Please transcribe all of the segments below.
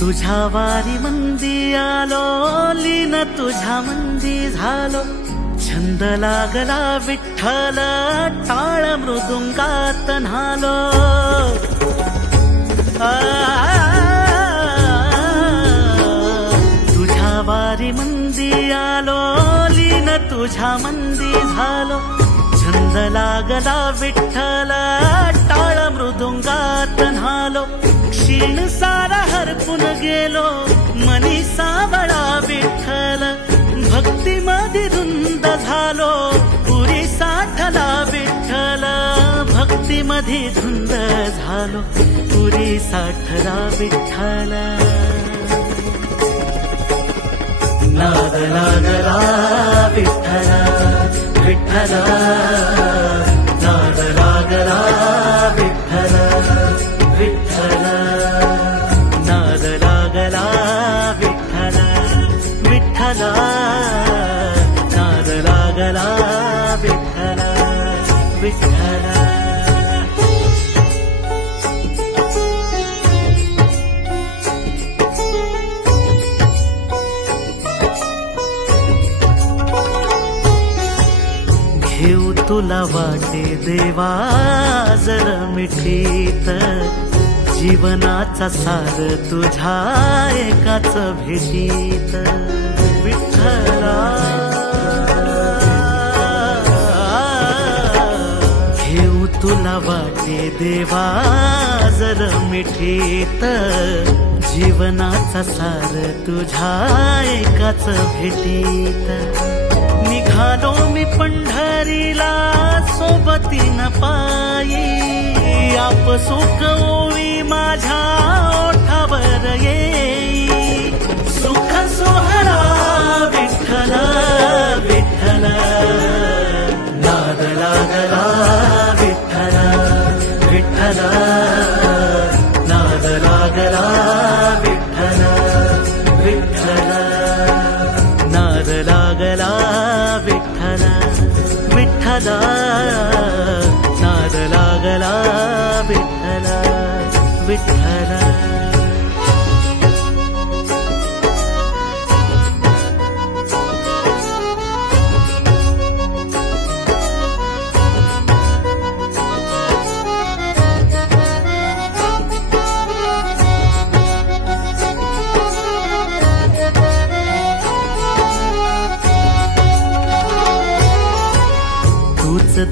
तुझ्या वारी मंदी आलो, लीन तुझ्या मंदी झालो. छंद लागला विठ्ठल, टाळ मृदुंगात न्हालो. तुझ्या वारी मंदी आलो, लीन तुझ्या मंदी झालो. छंद लागला विठ्ठल, टाळ मृदुंगात न्हालो. क्षीण सारा हरपून गेलो, मनी सावळा विठ्ठल. भक्तीमध्ये धुंद झालो, पुरी साठला विठ्ठल. भक्तीमध्ये धुंद झालो, पुरी साठला विठ्ठल. नाद लागला विठ्ठल विठ्ठल, नाद लागला विठ्ठल विठ्ठल, नाद लागला विठ्ठल विठ्ठल, नाद लागला विठ्ठल विठ्ठल. घेऊ तुला वाटे देवा जर मिठीत, जीवनाचा सार तुझ्या एकाच भेटीत. विठ्ठला घेऊ तुला वाटे देवा जर मिठीत, जीवनाचा सार तुझ्या एकाच भेटीत. निघालो मी पंढरीला सोबतीन पायी, आपसुख ओवी माझ्या ओठावर येई. सुख सोहळा विठ्ठल विठ्ठल, नाद लागला विठ्ठल विठ्ठल, नाद लागला विठ्ठल विठ्ठल, नाद लागला विठ्ठल विठ्ठल, नाद लागला विठ्ठल विठ्ठल.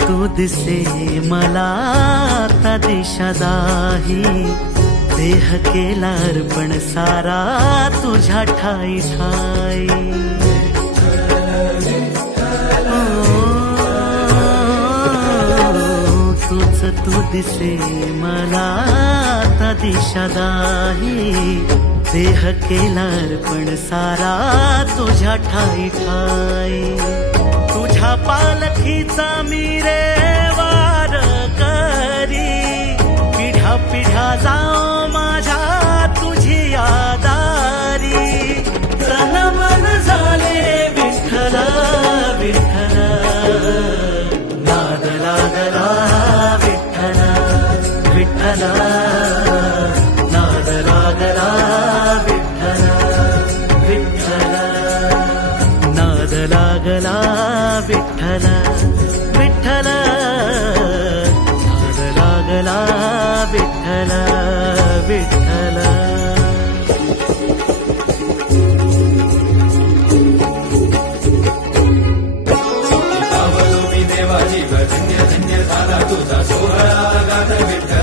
तू दिसे मला आता दिशा दाही, देह केला अर्पण सारा तुझ्या ठाई ठाई. तूच तू दिसे मला आता दिशा दाही, देह केला अर्पण सारा तुझ्या ठाई ठाई. तुझ्या पालखीचा मी रे वार करी, पिढ्या पिढ्या जाओ माझ्या तुझी आदारी. तन मन झाले विठ्ठल विठ्ठल, नाद लागला विठ्ठल विठ्ठल, नाद लागला विठ्ठल विठ्ठल, नाद लागला विठ्ठल विठ्ठल, नाद लागला विठ्ठल विठ्ठल. देवा जीव धन्य धन्य झाला तुझा सोहळा गात विठ्ठल.